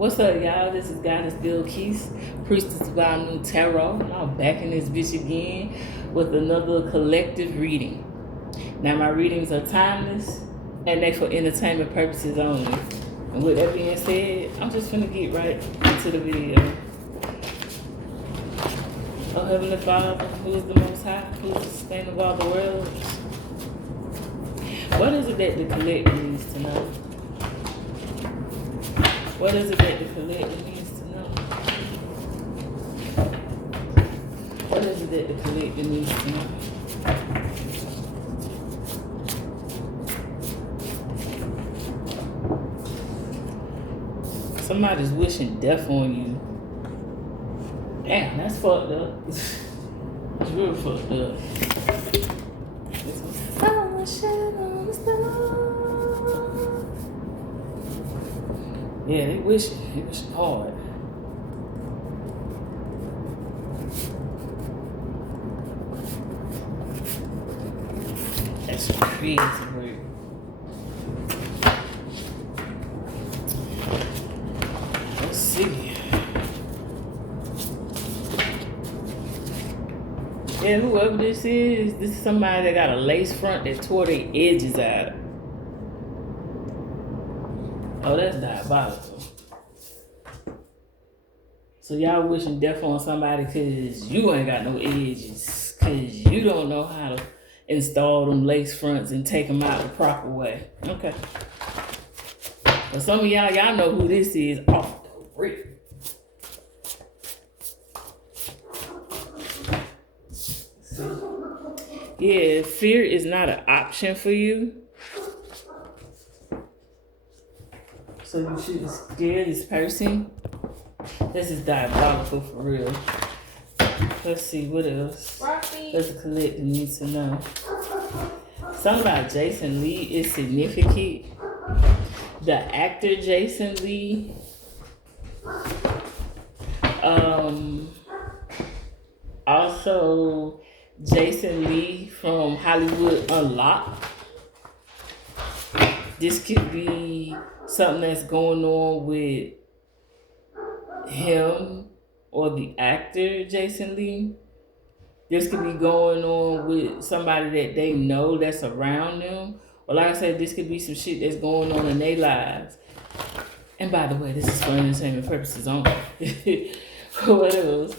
What's up, y'all? This is Goddess Bill Keys, Priestess of our New Tarot. And I'm back in this bitch again with another collective reading. Now, my readings are timeless and they for entertainment purposes only. And with that being said, I'm just gonna get right into the video. Oh, Heavenly Father, who is the Most High, who is the sustainer of all the worlds? What is it that the collective needs to know? What is it that the collective needs to know? What is it that the collective needs to know? Somebody's wishing death on you. Damn, that's fucked up. It's real fucked up. Yeah, they wishing hard. That's some crazy work. Let's see. Yeah, whoever this is somebody that got a lace front that tore their edges out. Oh, that's diabolical. So y'all wishing death on somebody because you ain't got no edges. Because you don't know how to install them lace fronts and take them out the proper way. Okay. But some of y'all know who this is off the rip. Yeah, fear is not an option for you. So you shouldn't scare this person. This is diabolical for real. Let's see, what else does the collective need to know? Something about Jason Lee is significant. The actor Jason Lee. Also Jason Lee from Hollywood Unlocked. This could be something that's going on with him or the actor Jason Lee. This could be going on with somebody that they know that's around them. Or like I said, this could be some shit that's going on in their lives. And by the way, this is for entertainment purposes only. What else?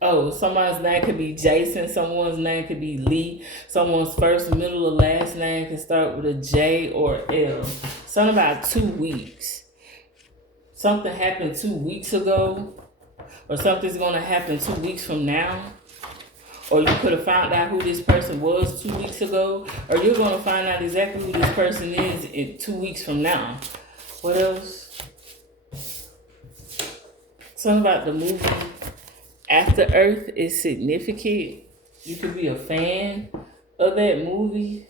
Oh, someone's name could be Jason. Someone's name could be Lee. Someone's first, middle, or last name can start with a J or L. Something about 2 weeks. Something happened 2 weeks ago. Or something's going to happen 2 weeks from now. Or you could have found out who this person was 2 weeks ago. Or you're going to find out exactly who this person is in 2 weeks from now. What else? Something about the movie After Earth is significant. You could be a fan of that movie.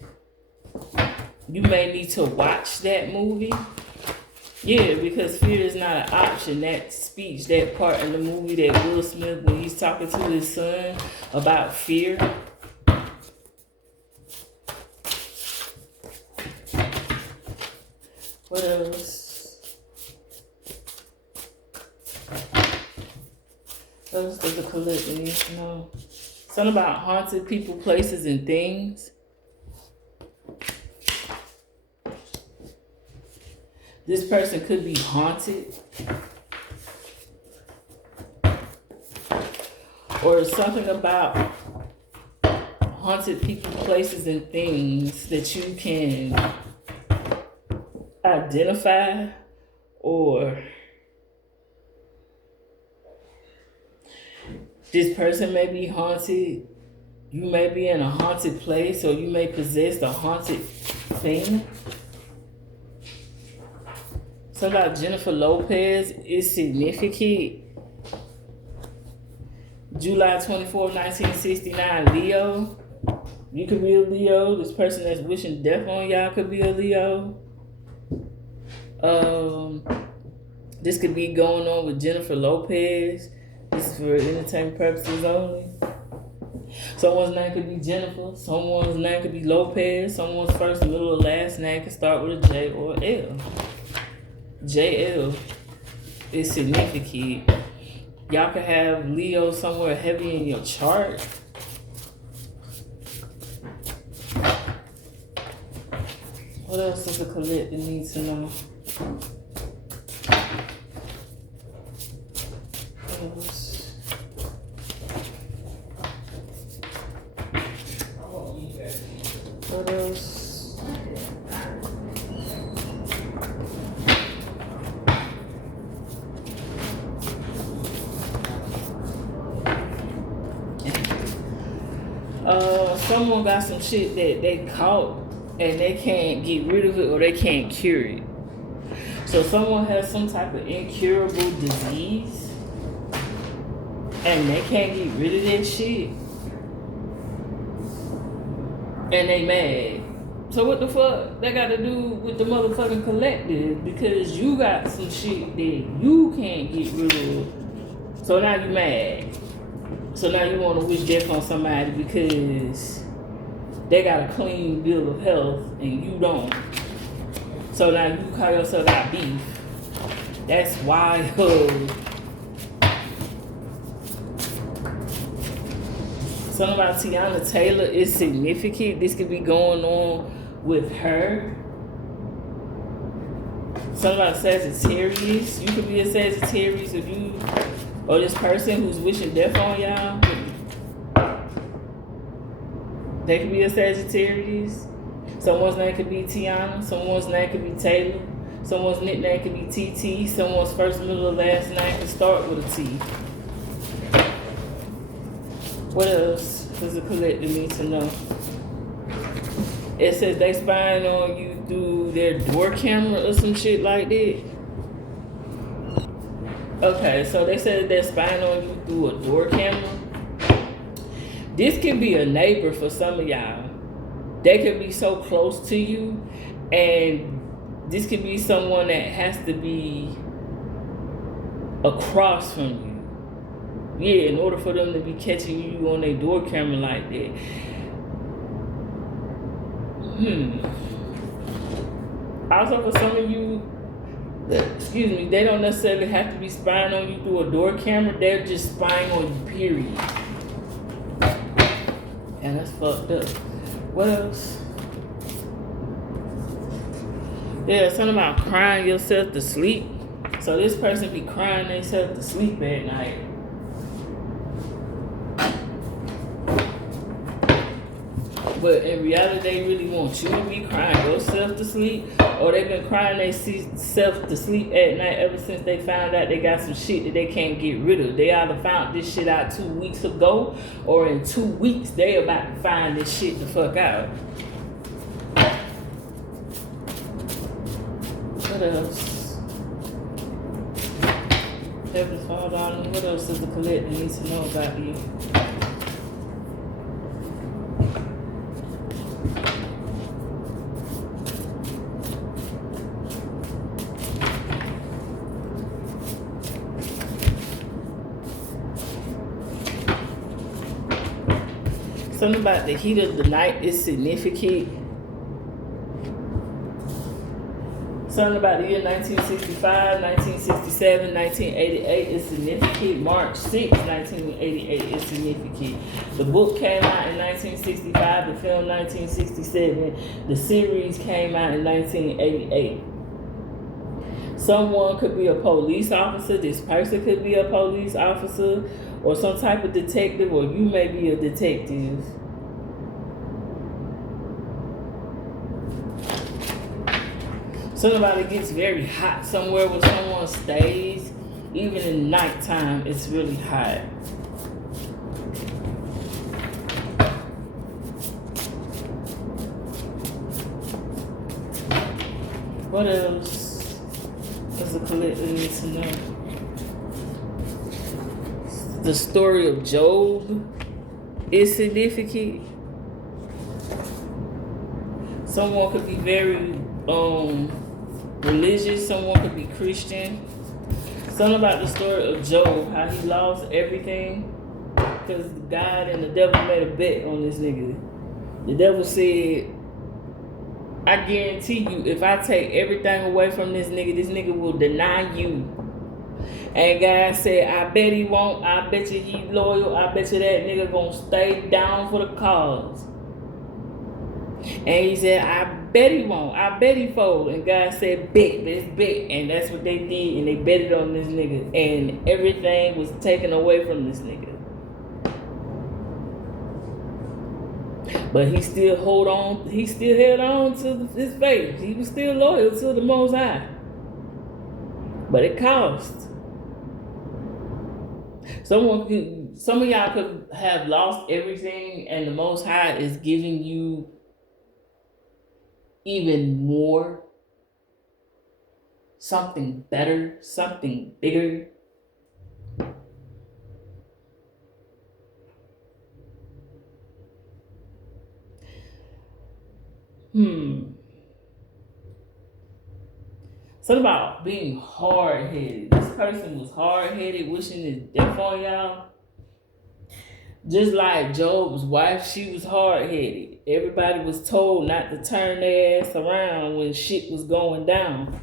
You may need to watch that movie. Yeah, because fear is not an option. That speech, that part in the movie that Will Smith, when he's talking to his son about fear. What else? What else does the collective need to know? Something about haunted people, places, and things. This person could be haunted. Or something about haunted people, places, and things that you can identify. Or this person may be haunted. You may be in a haunted place, or you may possess a haunted thing. Something about Jennifer Lopez is significant. July 24, 1969, Leo. You could be a Leo. This person that's wishing death on y'all could be a Leo. This could be going on with Jennifer Lopez. This is for entertainment purposes only. Someone's name could be Jennifer. Someone's name could be Lopez. Someone's first, middle, or last name could start with a J or L. JL is significant. Y'all could have Leo somewhere heavy in your chart. What else does the collector need to know? What else? Someone got some shit that they caught and they can't get rid of it or they can't cure it. So someone has some type of incurable disease and they can't get rid of that shit. And they mad. So what the fuck that got to do with the motherfucking collective? Because you got some shit that you can't get rid of. So now you mad. So now you want to wish death on somebody because they got a clean bill of health and you don't. So now you call yourself out beef. That's wild. Something about Tiana Taylor is significant. This could be going on with her. Something about Sagittarius. You could be a Sagittarius if you, or this person who's wishing death on y'all. They could be a Sagittarius. Someone's name could be Tiana. Someone's name could be Taylor. Someone's nickname could be TT. Someone's first, middle, or last name could start with a T. What else does the collective need to know? It says they spying on you through their door camera or some shit like that. Okay, so they said they're spying on you through a door camera. This could be a neighbor for some of y'all. They could be so close to you, and this could be someone that has to be across from you. Yeah, in order for them to be catching you on their door camera like that. Also, for some of you, excuse me, they don't necessarily have to be spying on you through a door camera. They're just spying on you, period. And that's fucked up. What else? Yeah, something about crying yourself to sleep. So this person be crying themselves to sleep at night. But in reality, they really want you to be crying yourself to sleep, or they've been crying themselves to sleep at night ever since they found out they got some shit that they can't get rid of. They either found this shit out 2 weeks ago, or in 2 weeks, they about to find this shit the fuck out. What else? Heavenly Father, what else does the collector need to know about you? Something about the heat of the night is significant. Something about the year 1965, 1967, 1988 is significant. March 6, 1988 is significant. The book came out in 1965, the film 1967, the series came out in 1988. Someone could be a police officer, this person could be a police officer, or some type of detective, or you may be a detective. Somebody gets very hot somewhere where someone stays. Even in nighttime, it's really hot. What else does the collector need to know? The story of Job is significant. Someone could be very religious, someone could be Christian. Something about the story of Job, how he lost everything because God and the devil made a bet on this nigga. The devil said, I guarantee you, if I take everything away from this nigga will deny you. And God said, I bet he won't. I bet you he loyal. I bet you that nigga gonna stay down for the cause. And he said, I bet he won't. I bet he fold. And God said, bet. Let's bet. And that's what they did. And they betted on this nigga. And everything was taken away from this nigga. But he still held on to his faith. He was still loyal to the Most High. But it cost. Some of y'all could have lost everything, and the Most High is giving you even more, something better, something bigger. Something about being hard-headed. This person was hard-headed, wishing his death on y'all. Just like Job's wife, she was hard-headed. Everybody was told not to turn their ass around when shit was going down.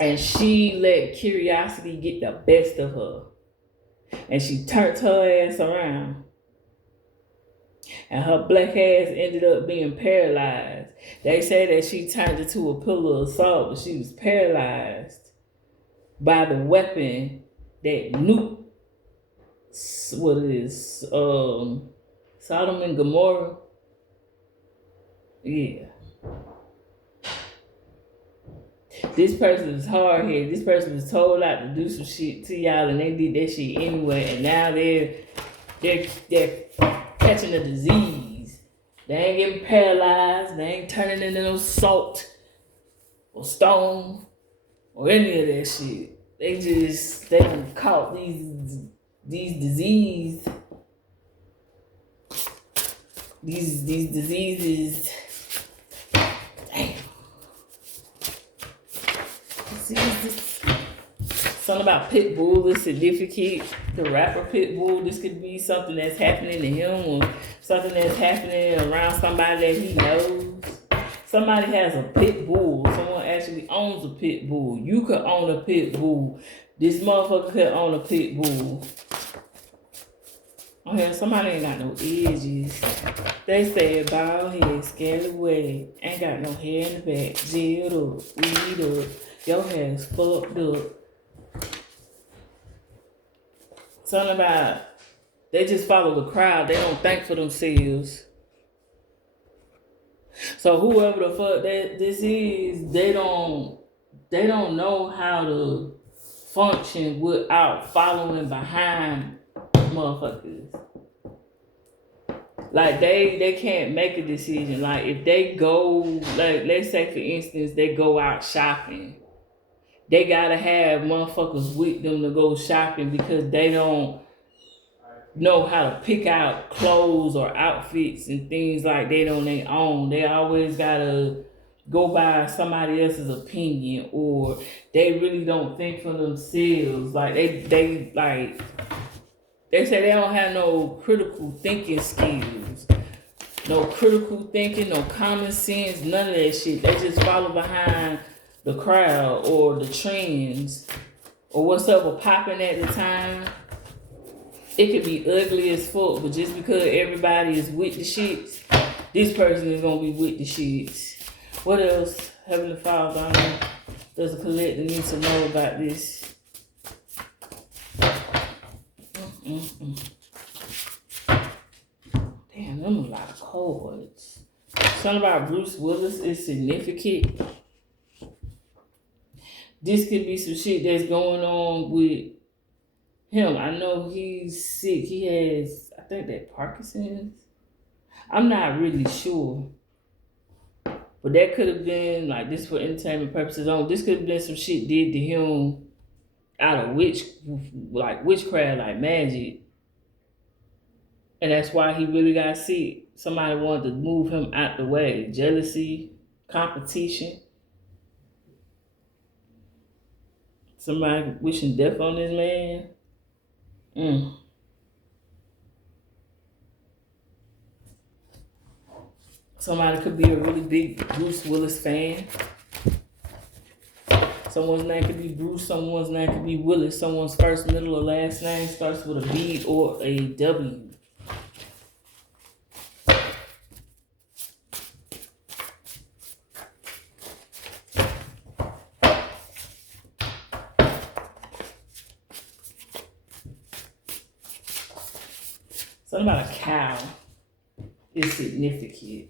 And she let curiosity get the best of her. And she turned her ass around. And her black ass ended up being paralyzed. They say that she turned into a pillar of salt, but she was paralyzed by the weapon that nuked Sodom and Gomorrah. Yeah. This person was hard-headed. This person was told not to do some shit to y'all, and they did that shit anyway. And now they're catching a disease. They ain't getting paralyzed. They ain't turning into no salt or stone or any of that shit. They done caught these diseases. These diseases. Damn. Something about Pitbull is significant. The rapper Pitbull, this could be something that's happening to him or something that's happening around somebody that he knows. Somebody has a pit bull. Someone actually owns a pit bull. You could own a pit bull. This motherfucker could own a pit bull. Okay, somebody ain't got no edges. They said bald head, scallywag, ain't got no hair in the back, jailed up, weed up, your hair's fucked up. Something about they just follow the crowd. They don't think for themselves. So whoever the fuck this is, they don't know how to function without following behind motherfuckers. Like they can't make a decision. Like if they go, like let's say for instance, they go out shopping. They gotta have motherfuckers with them to go shopping because they don't know how to pick out clothes or outfits and things like that on their own. They always gotta go by somebody else's opinion, or they really don't think for themselves. Like they say they don't have no critical thinking skills, no critical thinking, no common sense, none of that shit. They just follow behind the crowd or the trends or what's up with popping at the time. It could be ugly as fuck, but just because everybody is with the shits, this person is gonna be with the shits. What else, Heavenly Father, does a collector need to know about this? Damn, them a lot of cards. Something about Bruce Willis is significant. This could be some shit that's going on with him. I know he's sick. He has, I think that Parkinson's. I'm not really sure. But that could have been, like, this for entertainment purposes only. This could have been some shit did to him out of witchcraft, like magic. And that's why he really got sick. Somebody wanted to move him out the way. Jealousy, competition. Somebody wishing death on this man. Somebody could be a really big Bruce Willis fan. Someone's name could be Bruce, someone's name could be Willis. Someone's first, middle, or last name starts with a B or a W. Something about a cow is significant.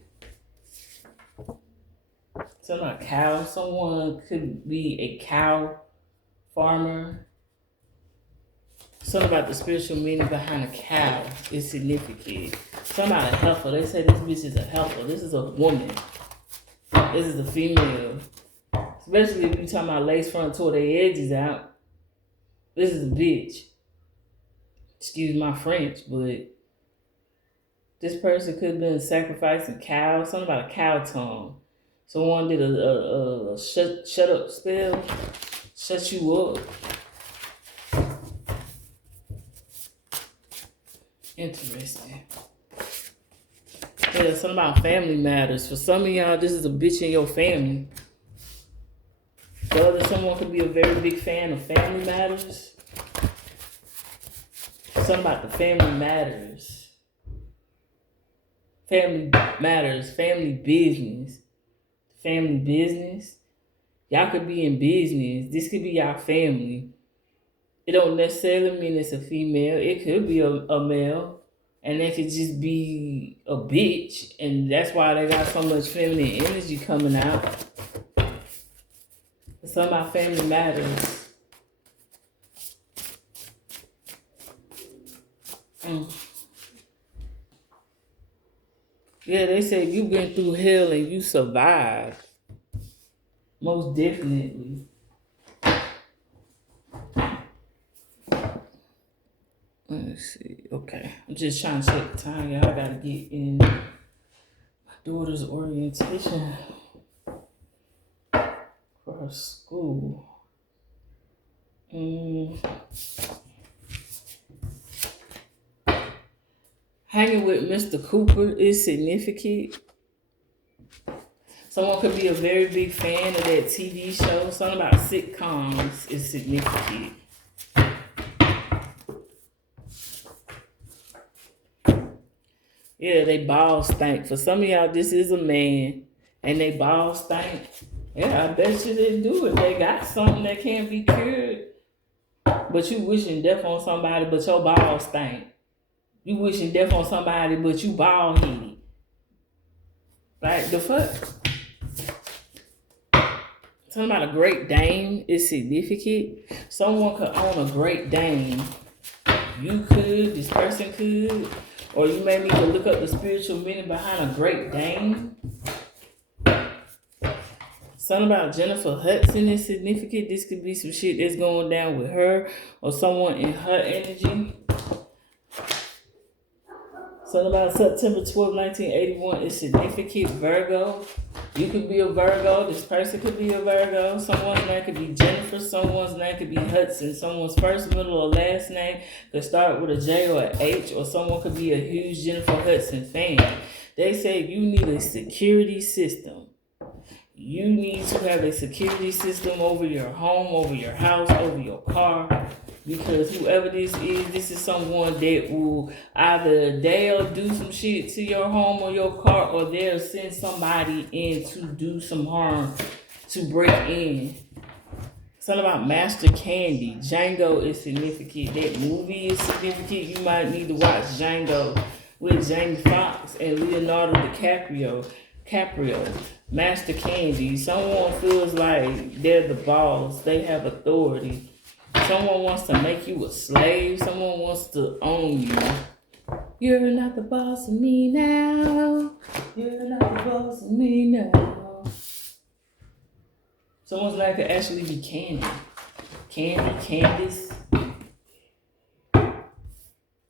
Something about a cow. Someone could be a cow farmer. Something about the spiritual meaning behind a cow is significant. Something about a heifer. They say this bitch is a heifer. This is a woman. This is a female. Especially if you talking about lace front tore their edges out. This is a bitch. Excuse my French, but this person could have been sacrificing cows. Something about a cow tongue. Someone did a shut up spell. Shut you up. Interesting. Yeah, something about family matters. For some of y'all, this is a bitch in your family. The other someone could be a very big fan of family matters. Something about the family matters. Family matters. Family business. Family business. Y'all could be in business. This could be y'all family. It don't necessarily mean it's a female. It could be a male. And they could just be a bitch. And that's why they got so much feminine energy coming out. Some of my family matters. Yeah, they say you've been through hell and you survived. Most definitely. Let's see. Okay. I'm just trying to check the time, y'all. I gotta get in my daughter's orientation for her school. Hanging with Mr. Cooper is significant. Someone could be a very big fan of that TV show. Something about sitcoms is significant. Yeah, they balls stink. For some of y'all, this is a man, and they balls stink. Yeah, I bet you they do it. They got something that can't be cured. But you wishing death on somebody, but your balls stink. You wishing death on somebody, but you bald headed. Like, the fuck? Something about a Great Dane is significant. Someone could own a Great Dane. You could, this person could. Or you may need to look up the spiritual meaning behind a Great Dane. Something about Jennifer Hudson is significant. This could be some shit that's going down with her or someone in her energy. Something about September 12, 1981 is significant. Virgo. You could be a Virgo. This person could be a Virgo. Someone's name could be Jennifer. Someone's name could be Hudson. Someone's first, middle, or last name could start with a J or an H. Or someone could be a huge Jennifer Hudson fan. They say you need a security system. You need to have a security system over your home, over your house, over your car. Because whoever this is someone that will either they'll do some shit to your home or your car, or they'll send somebody in to do some harm, to break in. Something about Master Candy. Django is significant. That movie is significant. You might need to watch Django with Jamie Foxx and Leonardo DiCaprio. Master Candy. Someone feels like they're the boss. They have authority. Someone wants to make you a slave. Someone wants to own you. You're not the boss of me now. You're not the boss of me now. Someone's name could actually be Candy. Candace.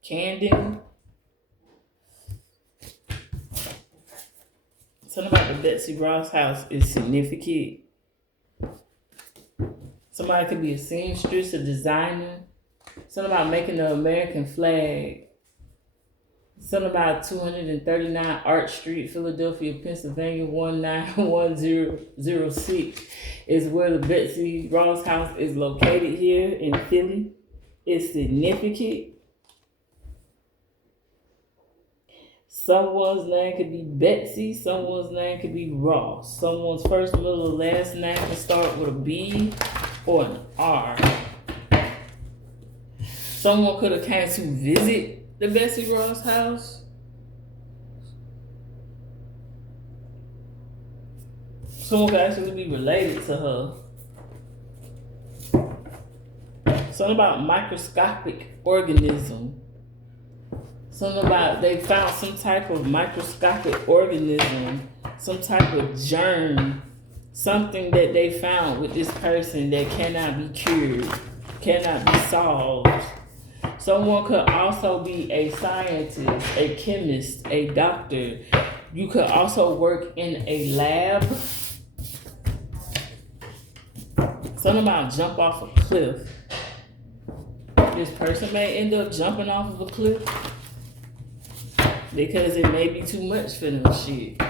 Camden. Something about the Betsy Ross house is significant. Somebody could be a seamstress, a designer. Something about making the American flag Something about 239 Arch Street, Philadelphia, Pennsylvania, 19106 is where the Betsy Ross house is located here in Philly. It's significant. Someone's name could be Betsy, someone's name could be Ross. Someone's first, middle, or last name can start with a B or an R. Someone could have came to visit the Betsy Ross house. Someone could actually be related to her. Something about microscopic organism. Something about they found some type of microscopic organism, some type of germ, something that they found with this person that cannot be cured, cannot be solved. Someone could also be a scientist, a chemist, a doctor. You could also work in a lab. Something about jump off a cliff. This person may end up jumping off of a cliff because it may be too much for them shit.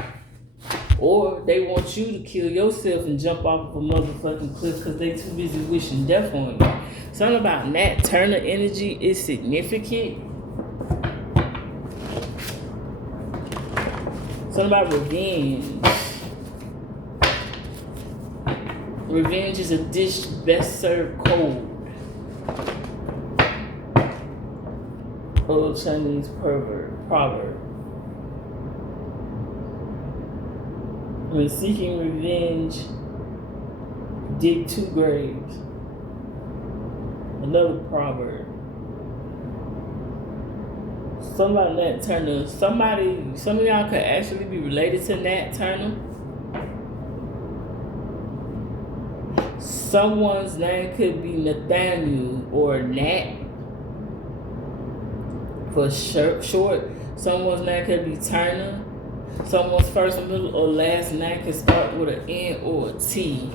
Or they want you to kill yourself and jump off of a motherfucking cliff because they too busy wishing death on you. Something about Nat Turner energy is significant. Something about revenge. Revenge is a dish best served cold. Old Chinese proverb. When seeking revenge, dig 2 graves. Another proverb. Something about Nat Turner. Some of y'all could actually be related to Nat Turner. Someone's name could be Nathaniel or Nat for short. Someone's name could be Turner. Someone's first, middle, or last name can start with an N or a T.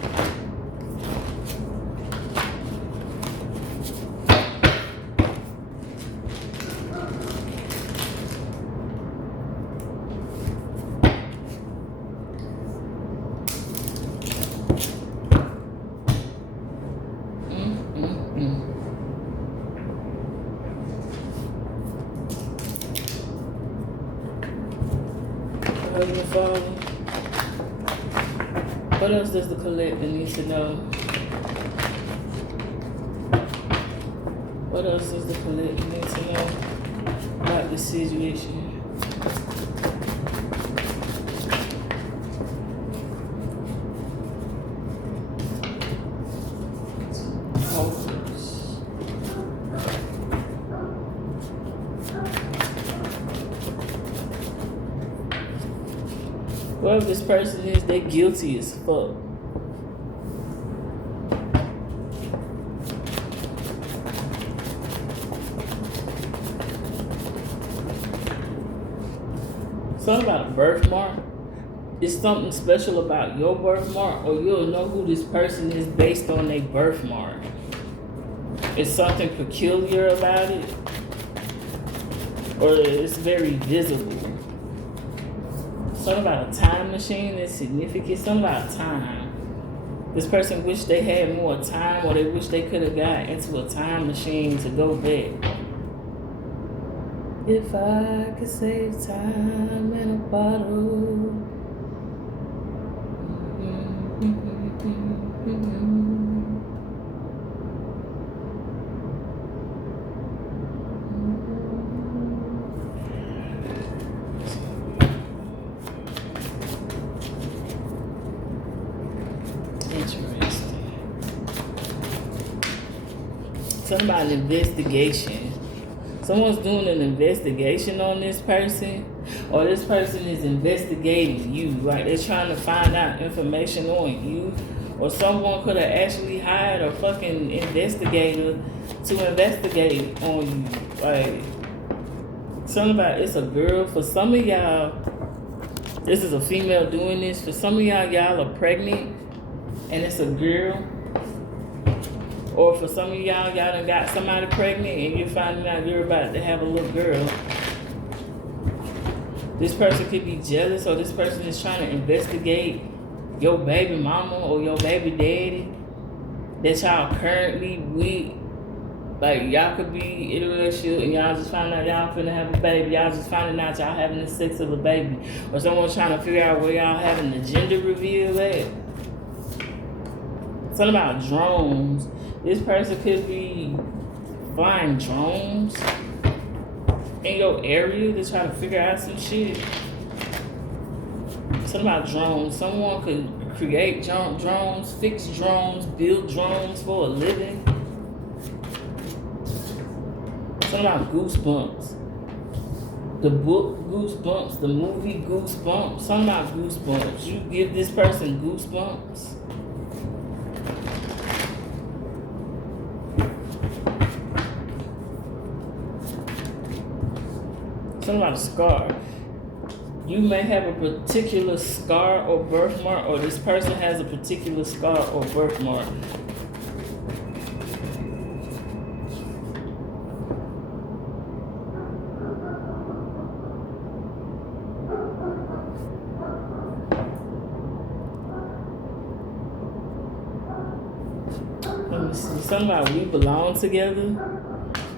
What else does the collector need to know? What else does the collector need to know about the situation? Whoever this person is, they're guilty as fuck. Something about a birthmark. It's something special about your birthmark, or you'll know who this person is based on their birthmark. It's something peculiar about it, or it's very visible. Something about a time machine is significant. Something about time. This person wish they had more time, or they wish they could have got into a time machine to go back. If I could save time in a bottle. Something about an investigation. Someone's doing an investigation on this person, or this person is investigating you, right? They're trying to find out information on you, or someone could have actually hired a fucking investigator to investigate on you, right? Something about it's a girl. For some of y'all, this is a female doing this. For some of y'all are pregnant, and it's a girl. Or for some of y'all done got somebody pregnant and you're finding out you're about to have a little girl. This person could be jealous, or this person is trying to investigate your baby mama or your baby daddy that y'all currently with. Like, y'all could be in a relationship and y'all just find out y'all finna have a baby. Y'all just finding out y'all having the sex of a baby. Or someone trying to figure out where y'all having the gender reveal at. Something about drones. This person could be flying drones in your area to try to figure out some shit. Something about drones. Someone could create drones, fix drones, build drones for a living. Something about Goosebumps. The book Goosebumps, the movie Goosebumps. Something about Goosebumps. You give this person goosebumps. Something about a scar. You may have a particular scar or birthmark, or this person has a particular scar or birthmark. Let me see. Something about We Belong Together.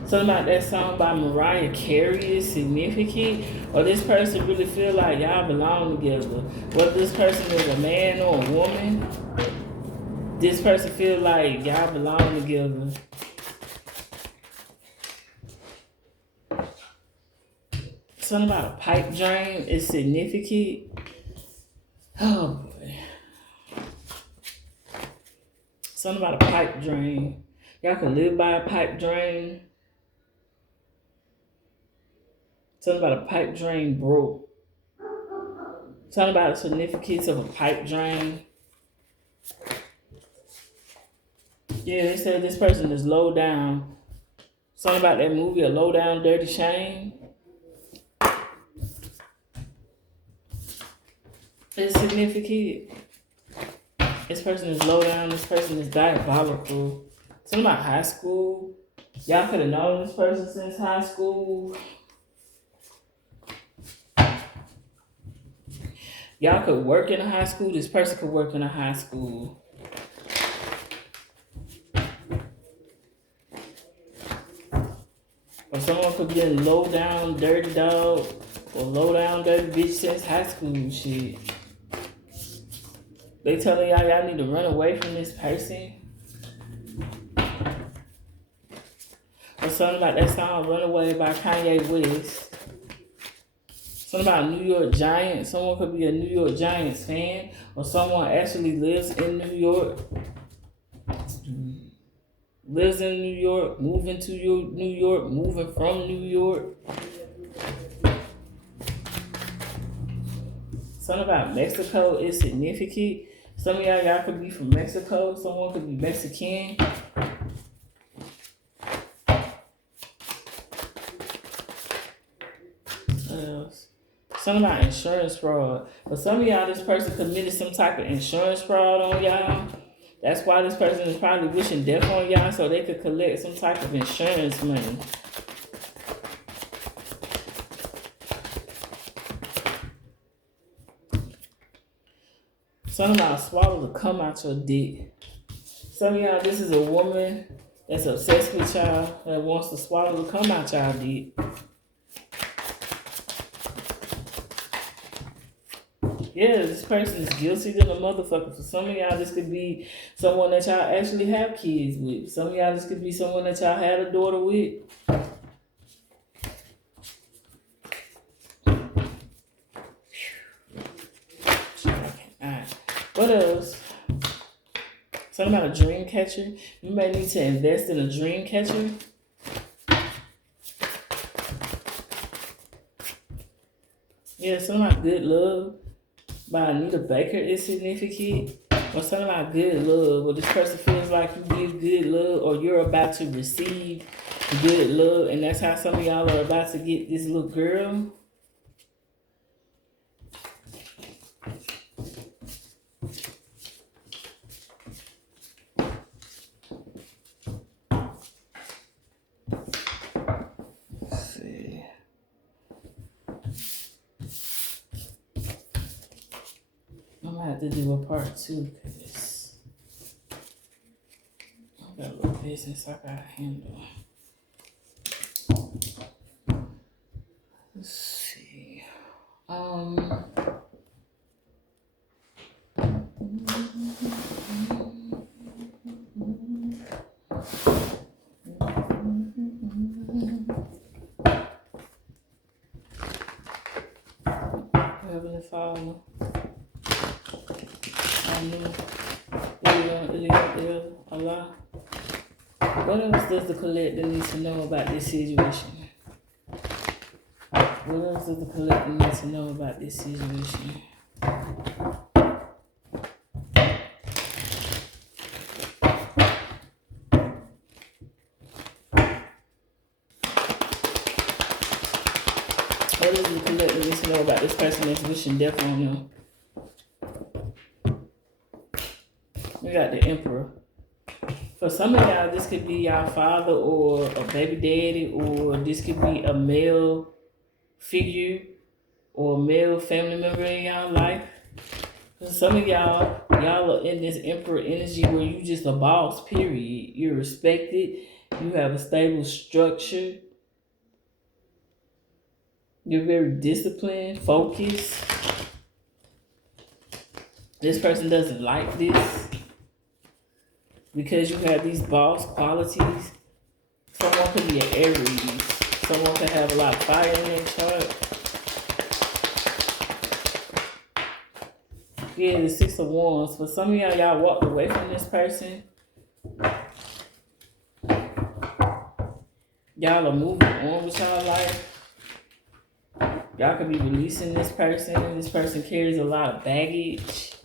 Something about that song by Mariah Carey is significant, or this person really feel like y'all belong together. Whether this person is a man or a woman, this person feel like y'all belong together. Something about a pipe dream is significant. Oh boy. Something about a pipe dream. Y'all can live by a pipe dream. Something about a pipe drain broke. Something about the significance of a pipe drain. Yeah, they said this person is low down. Something about that movie, A Low Down Dirty Shame. It's significant. This person is low down. This person is diabolical. Something about high school. Y'all could have known this person since high school. Y'all could work in a high school. This person could work in a high school. Or someone could be a low down dirty dog or low down dirty bitch since high school shit. They telling y'all need to run away from this person. Or something about that song Runaway by Kanye West. Something about New York Giants. Someone could be a New York Giants fan, or someone actually lives in New York. Lives in New York, moving to New York, moving from New York. Something about Mexico is significant. Some of y'all could be from Mexico. Someone could be Mexican. Something about insurance fraud. But some of y'all, this person committed some type of insurance fraud on y'all. That's why this person is probably wishing death on y'all so they could collect some type of insurance money. Something about swallow to come out your dick. Some of y'all, this is a woman that's obsessed with y'all that wants to swallow to come out y'all dick. Yeah, this person is guilty than a motherfucker. For some of y'all, this could be someone that y'all actually have kids with. Some of y'all, this could be someone that y'all had a daughter with. Alright. What else? Something about a dream catcher. You may need to invest in a dream catcher. Yeah, something about good love by Anita Baker is significant. Or something like good love, or this person feels like you give good love, or you're about to receive good love, and that's how some of y'all are about to get this little girl. Let's see. gonna have to do a part 2 because I got a little business I gotta handle. Let's see. Heavenly Father, Allah. What else does the collector need to know about this situation? What else does the collector need to know about this situation? What does the collector need to know about this person that's wishing death on them? We got the Emperor. For some of y'all, this could be y'all father or a baby daddy, or this could be a male figure or a male family member in y'all life. For some of y'all are in this Emperor energy where you just a boss, period. You're respected. You have a stable structure. You're very disciplined, focused. This person doesn't like this because you have these boss qualities. Someone could be an Aries. Someone could have a lot of fire in their chart. Yeah, the 6 of Wands. For some of y'all walked away from this person. Y'all are moving on with y'all life. Y'all could be releasing this person. This person carries a lot of baggage.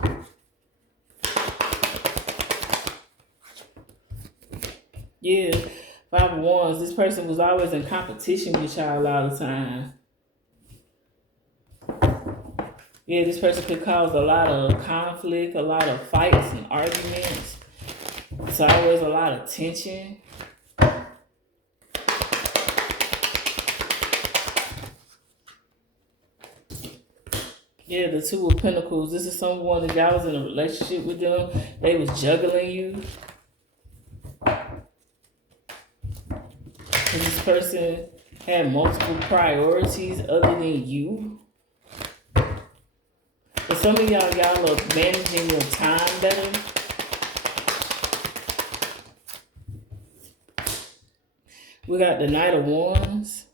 Yeah, 5 of Wands. This person was always in competition with y'all all the time. Yeah, this person could cause a lot of conflict, a lot of fights and arguments. It's always a lot of tension. Yeah, the 2 of Pentacles. This is someone that y'all was in a relationship with them. They was juggling you. This person had multiple priorities other than you. For some of y'all are managing your time better. We got the Knight of Wands.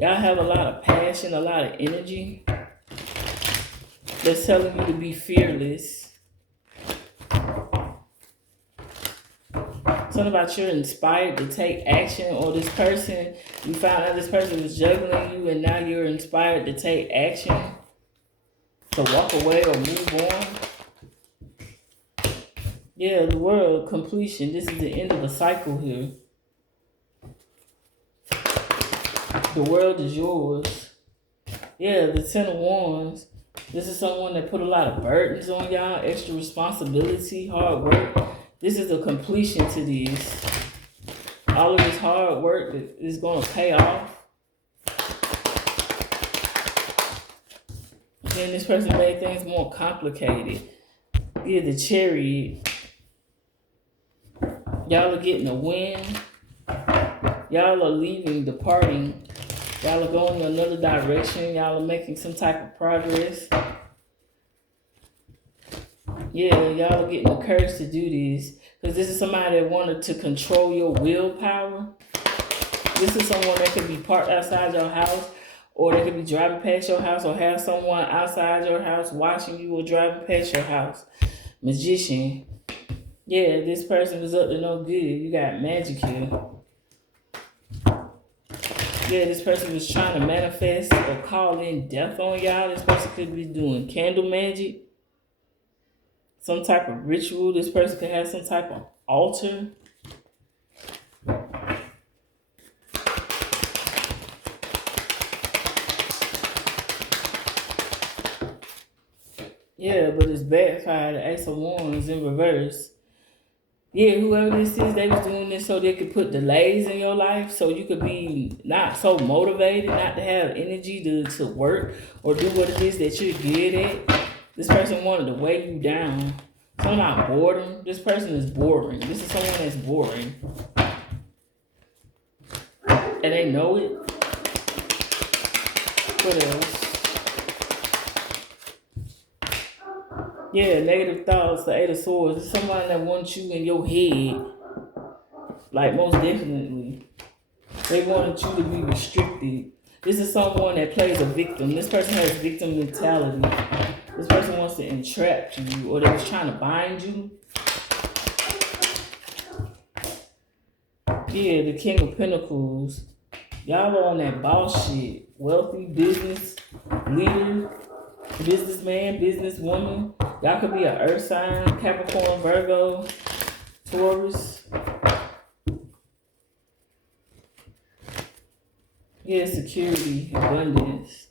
Y'all have a lot of passion, a lot of energy. That's telling you to be fearless. Something about you're inspired to take action, or this person, you found out this person was juggling you and now you're inspired to take action, to walk away or move on. Yeah, the World, completion. This is the end of a cycle here. The world is yours. Yeah, the 10 of Wands. This is someone that put a lot of burdens on y'all, extra responsibility, hard work. This is a completion to this. All of this hard work is going to pay off. Then this person made things more complicated. Yeah, the Chariot. Y'all are getting a win. Y'all are leaving, departing. Y'all are going in another direction. Y'all are making some type of progress. Yeah, y'all are getting the courage to do this. Because this is somebody that wanted to control your willpower. This is someone that could be parked outside your house, or they could be driving past your house, or have someone outside your house watching you or driving past your house. Magician. Yeah, this person was up to no good. You got magic here. Yeah, this person was trying to manifest or call in death on y'all. This person could be doing candle magic. Some type of ritual. This person could have some type of altar. Yeah, but it's backfired. The Ace of Wands in reverse. Yeah, whoever this is, they was doing this so they could put delays in your life so you could be not so motivated, not to have energy to work or do what it is that you're good at. This person wanted to weigh you down. Something about boredom. This person is boring. This is someone that's boring. And they know it. What else? Yeah, negative thoughts, the Eight of Swords. It's somebody that wants you in your head. Like, most definitely. They wanted you to be restricted. This is someone that plays a victim. This person has victim mentality. This person wants to entrap you, or they was trying to bind you. Yeah, the King of Pentacles. Y'all are on that boss shit. Wealthy business leader, businessman, businesswoman. Y'all could be an earth sign, Capricorn, Virgo, Taurus. Yeah, security, abundance.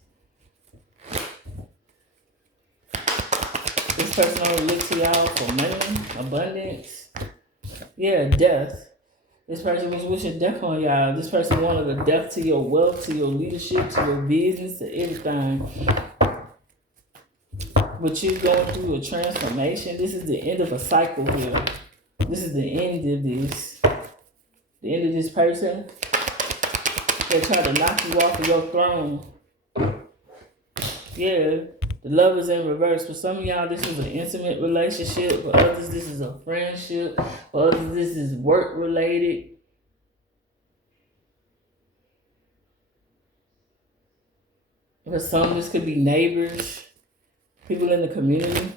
This person only look to y'all for money, abundance. Yeah, death. This person was wishing death on y'all. This person wanted a death to your wealth, to your leadership, to your business, to everything. But you're going through a transformation. This is the end of a cycle here. This is the end of this. The end of this person. They try to knock you off of your throne. Yeah, the love is in reverse. For some of y'all, this is an intimate relationship. For others, this is a friendship. For others, this is work related. For some, this could be neighbors, people in the community.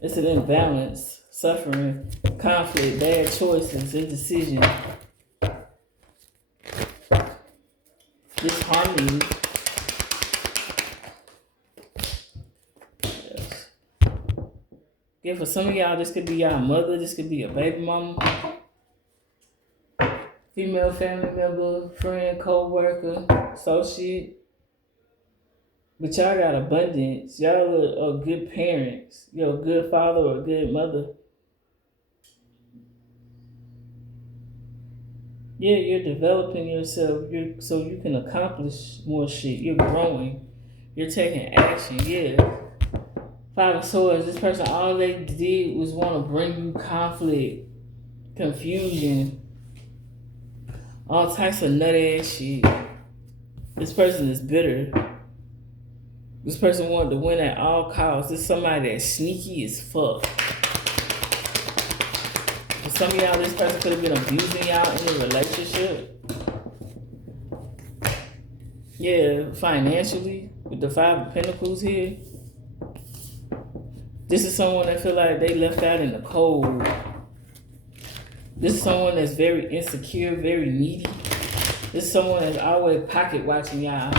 It's an imbalance, suffering, conflict, bad choices, indecision. Disharmony. Yes. Yeah, for some of y'all, this could be y'all mother, this could be a baby mama, female family member, friend, co-worker, associate. But y'all got abundance. Y'all are good parents. You're a good father or a good mother. Yeah, you're developing yourself so you can accomplish more shit. You're growing. You're taking action. Yeah. Five of Swords. This person, all they did was want to bring you conflict, confusion, all types of nut ass shit. This person is bitter. This person wanted to win at all costs. This is somebody that's sneaky as fuck. For some of y'all, this person could have been abusing y'all in a relationship. Yeah, financially, with the Five of Pentacles here. This is someone that feel like they left out in the cold. This is someone that's very insecure, very needy. This is someone that's always pocket watching y'all.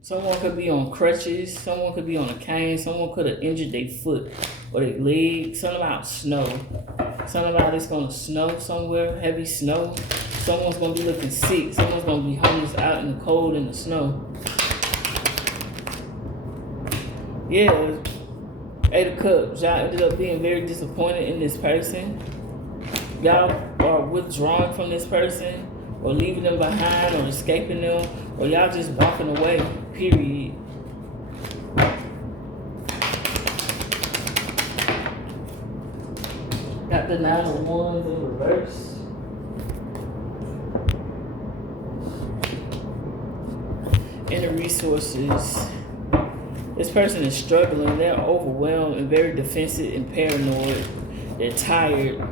Someone could be on crutches. Someone could be on a cane. Someone could have injured their foot or their leg. Something about snow. Something about it's going to snow somewhere, heavy snow. Someone's going to be looking sick. Someone's going to be homeless out in the cold and the snow. Yeah, Eight of Cups. Y'all ended up being very disappointed in this person. Y'all are withdrawing from this person or leaving them behind or escaping them, or y'all just walking away, period. Got the Nine of Wands in reverse. And the resources. This person is struggling. They're overwhelmed and very defensive and paranoid. They're tired.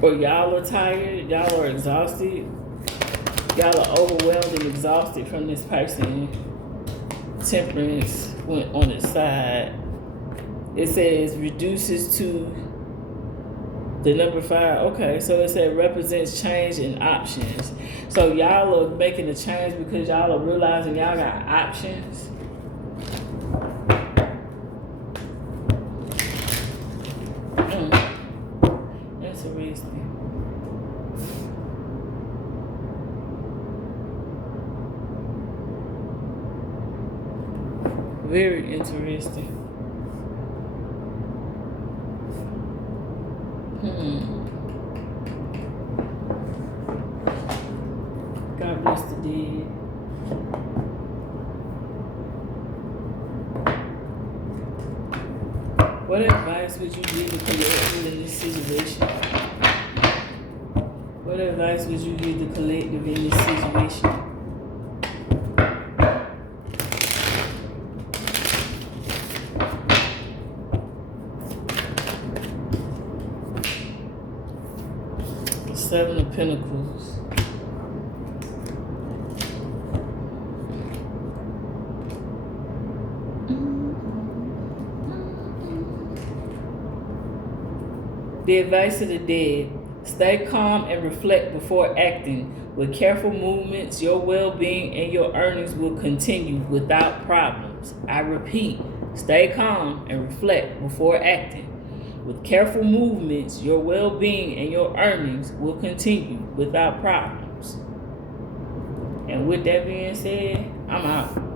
Or y'all are tired. Y'all are exhausted. Y'all are overwhelmed and exhausted from this person. Temperance went on its side. It says reduces to the number 5. Okay, so it said represents change and options. So y'all are making a change because y'all are realizing y'all got options. Interesting. Very interesting. God bless the dead. What advice would you give the collective in this situation? What advice would you give the collective in this situation? Seven of Pentacles. The advice of the dead. Stay calm and reflect before acting. With careful movements, your well-being and your earnings will continue without problems. I repeat, stay calm and reflect before acting. With careful movements, your well-being and your earnings will continue without problems. And with that being said, I'm out.